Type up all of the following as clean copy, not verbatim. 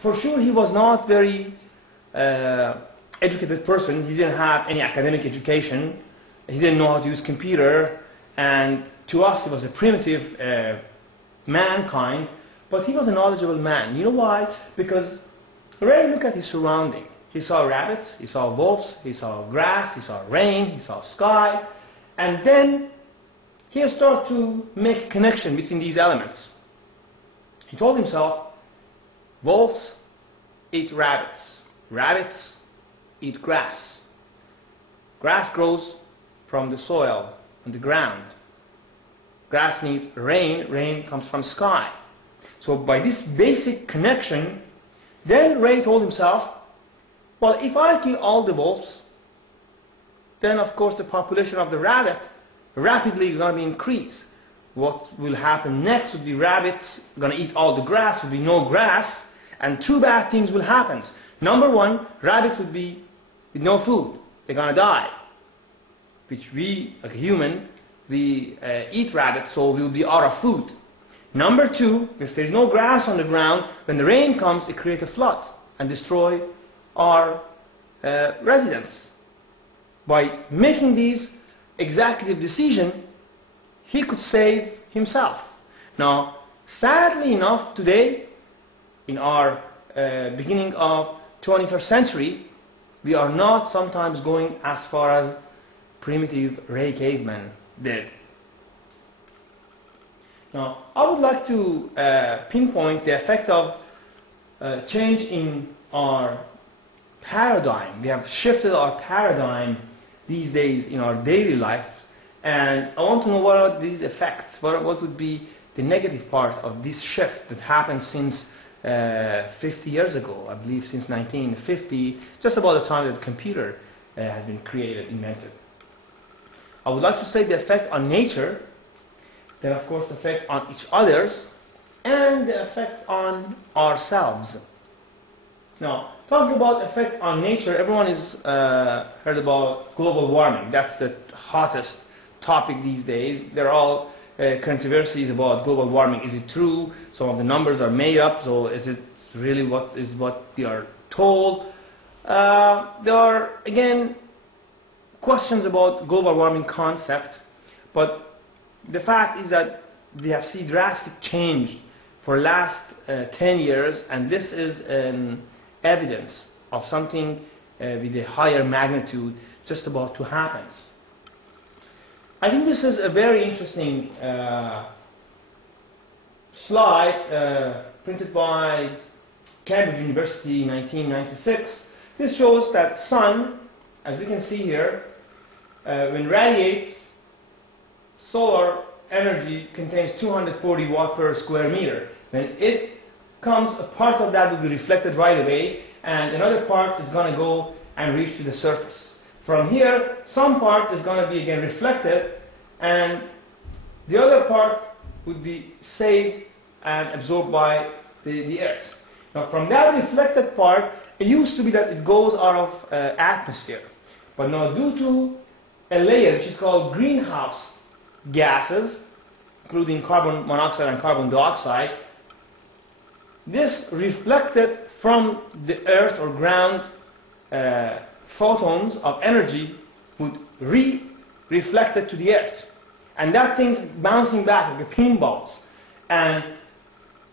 For sure, he was not very educated person. He didn't have any academic education. He didn't know how to use computer, and to us, he was a primitive mankind. But he was a knowledgeable man. You know why? Because Ray looked at his surrounding. He saw rabbits, he saw wolves, he saw grass, he saw rain, he saw sky, and then he started to make a connection between these elements. He told himself, wolves eat rabbits, rabbits eat grass. Grass grows from the soil, on the ground. Grass needs rain, rain comes from sky. So by this basic connection, then Ray told himself, well, if I kill all the wolves, then of course the population of the rabbit rapidly is going to be increased. What will happen next would be rabbits going to eat all the grass, will be no grass, and two bad things will happen. Number one, rabbits would be with no food. They're going to die. Which we, like a human, we eat rabbits, so we'll be out of food. Number two, if there's no grass on the ground, when the rain comes, it creates a flood and destroy our residents. By making these executive decisions, he could save himself. Now, sadly enough, today, in our beginning of 21st century, we are not sometimes going as far as primitive Ray cavemen did. Now, I would like to pinpoint the effect of change in our paradigm. We have shifted our paradigm these days in our daily life, and I want to know what are these effects, what would be the negative part of this shift that happened since 50 years ago, I believe since 1950, just about the time that the computer has been created, invented. I would like to say the effect on nature, then of course the effect on each others, and the effect on ourselves. Now, talking about effect on nature, everyone has heard about global warming. That's the hottest topic these days. There are all controversies about global warming. Is it true? Some of the numbers are made up, so is it really what we are told? There are, again, questions about global warming concept, but the fact is that we have seen drastic change for the last 10 years, and this is an evidence of something with a higher magnitude just about to happen. I think this is a very interesting slide printed by Cambridge University in 1996. This shows that sun, as we can see here, when radiates, solar energy contains 240 watt per square meter. When it comes, a part of that will be reflected right away, and another part is going to go and reach to the surface. From here, some part is going to be again reflected, and the other part would be saved and absorbed by the earth. Now, from that reflected part, it used to be that it goes out of atmosphere, but now due to a layer which is called greenhouse gases, including carbon monoxide and carbon dioxide, this reflected from the earth or ground photons of energy would reflect it to the earth, and that thing's bouncing back like a pinballs, and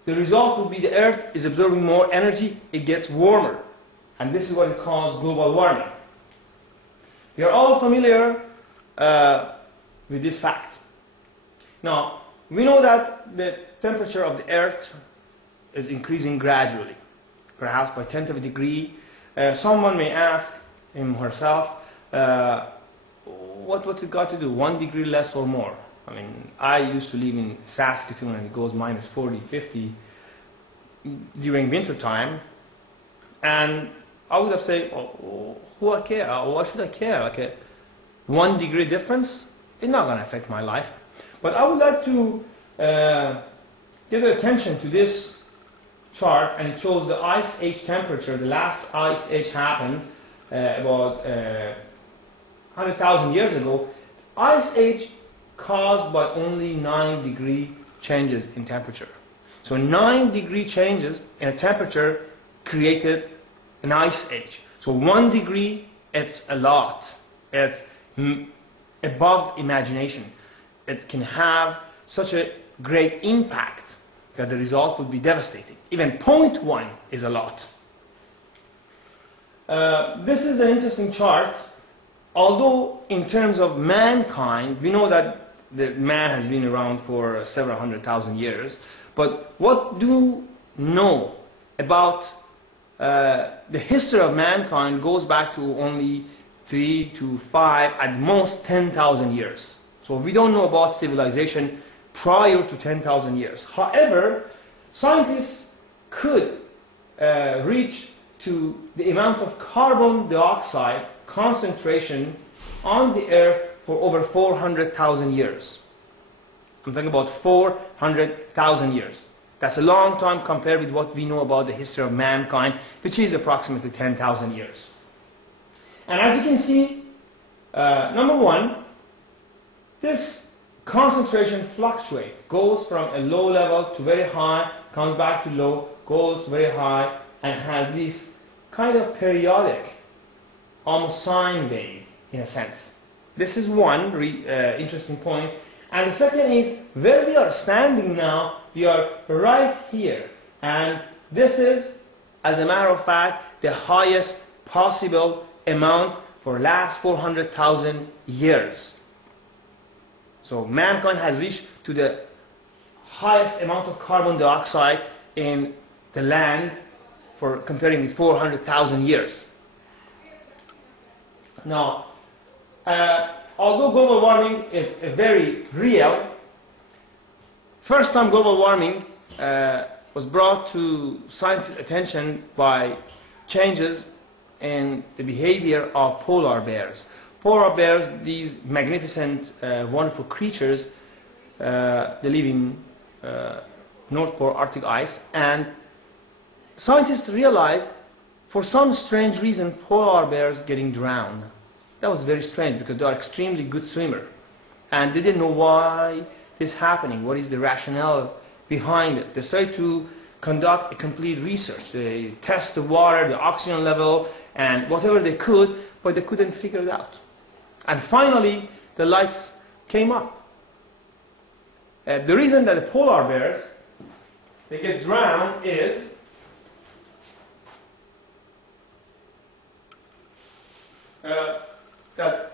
the result will be the earth is absorbing more energy, it gets warmer, and this is what it calls global warming. We are all familiar with this fact. Now, we know that the temperature of the earth is increasing gradually, perhaps by 10th of a degree. Someone may ask him or herself, what's it got to do, 1 degree less or more? I mean, I used to live in Saskatoon and it goes minus 40, 50 during winter time, and I would have said, oh, who I care? Why should I care? Like a 1 degree difference, it's not going to affect my life. But I would like to give attention to this chart, and it shows the ice age temperature. The last ice age happened about 100,000 years ago. Ice age caused by only 9 degree changes in temperature. So 9-degree changes in a temperature created an ice age. So 1 degree, it's a lot. It's above imagination. It can have such a great impact that the result would be devastating. Even 0.1 is a lot. This is an interesting chart. Although in terms of mankind, we know that the man has been around for several 100,000 years. But what do you know about the history of mankind goes back to only 3 to 5, at most 10,000 years. So we don't know about civilization prior to 10,000 years. However, scientists could reach to the amount of carbon dioxide concentration on the earth for over 400,000 years. I'm talking about 400,000 years. That's a long time compared with what we know about the history of mankind, which is approximately 10,000 years. And as you can see, number one, this concentration fluctuates, goes from a low level to very high, comes back to low, goes to very high, and has this kind of periodic, almost sine wave in a sense. This is one interesting point. And the second is, where we are standing now, we are right here. And this is, as a matter of fact, the highest possible amount for last 400,000 years. So mankind has reached to the highest amount of carbon dioxide in the land for comparing with 400,000 years. Now, although global warming is very real, first time global warming was brought to scientists' attention by changes in the behavior of polar bears. Polar bears, these magnificent, wonderful creatures, they live in North Pole Arctic ice, and scientists realized for some strange reason polar bears getting drowned. That was very strange because they are extremely good swimmer, and they didn't know why this is happening. What is the rationale behind it? They started to conduct a complete research. They test the water, the oxygen level, and whatever they could, but they couldn't figure it out. And finally, the lights came up. The reason that the polar bears they get drowned is that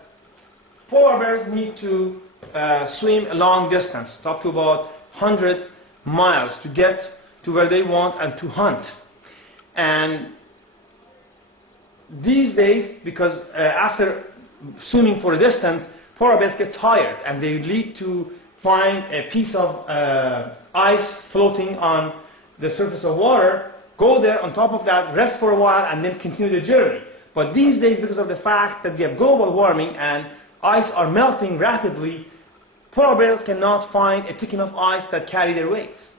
polar bears need to swim a long distance, up to about 100 miles to get to where they want and to hunt. And these days, because after swimming for a distance, polar bears get tired and they need to find a piece of ice floating on the surface of water, go there on top of that, rest for a while, and then continue the journey. But these days, because of the fact that we have global warming and ice are melting rapidly, polar bears cannot find a thick enough ice that carry their weights.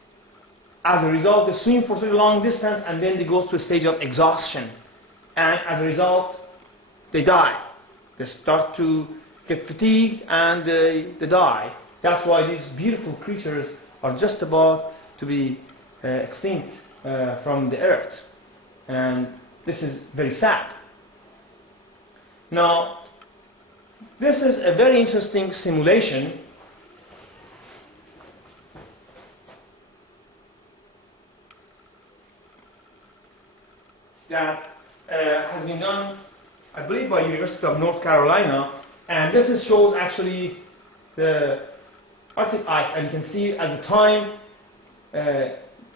As a result, they swim for such a long distance and then they go to a stage of exhaustion. And as a result, they die. They start to get fatigued and they die. That's why these beautiful creatures are just about to be extinct from the earth. And this is very sad. Now, this is a very interesting simulation that has been done, I believe, by University of North Carolina, and this shows actually the Arctic ice, and you can see as the time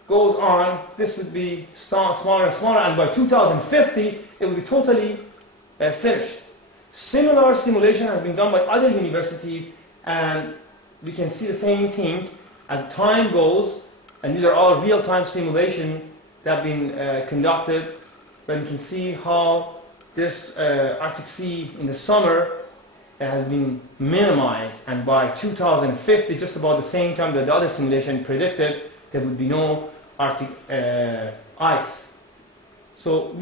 goes on, this would be smaller and smaller, and by 2050 it will be totally finished. Similar simulation has been done by other universities, and we can see the same thing as time goes, and these are all real-time simulations that have been conducted, where you can see how this Arctic Sea in the summer has been minimized, and by 2050, just about the same time that the other simulation predicted, there would be no Arctic ice. So